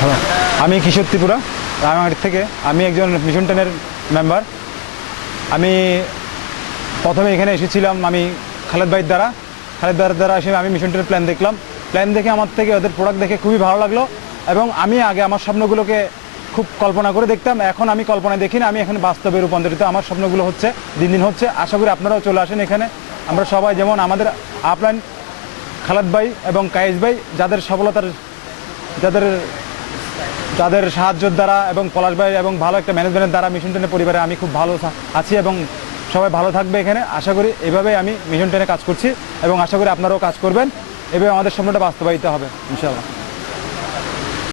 Hello, আমি কিশোর ত্রিপুরা রাঙামাটি থেকে। আমি একজন মিশন টেনের মেম্বার। আমি প্রথমে এখানে এসেছিলাম আমি খালেদ ভাইয়ের দ্বারা এসে আমি মিশন টেনের প্ল্যান দেখে আমার থেকে ওদের প্রোডাক্ট দেখে খুবই ভালো লাগলো। এবং আমি আগে আমার স্বপ্নগুলোকে খুব কল্পনা করে দেখতাম, এখন আমি কল্পনায় দেখি না, আমি এখন বাস্তবে রূপান্তরিত। আমার স্বপ্নগুলো হচ্ছে দিন দিন হচ্ছে। আশা করি আপনারাও চলে আসেন এখানে। আমরা সবাই যেমন আমাদের আপলাইন খালেদ ভাই এবং কায়েস ভাই যাদের সফলতার যাদের সাহায্যের দ্বারা এবং পলাশ ভাই এবং ভালো একটা ম্যানেজমেন্টের দ্বারা মিশন টেনের পরিবারে আমি খুব ভালো আছি এবং সবাই ভালো থাকবে এখানে। আশা করি এভাবেই আমি মিশন টেনে কাজ করছি এবং আশা করি আপনারাও কাজ করবেন, এভাবে আমাদের স্বপ্নটা বাস্তবায়িত হবে ইনশাআল্লাহ।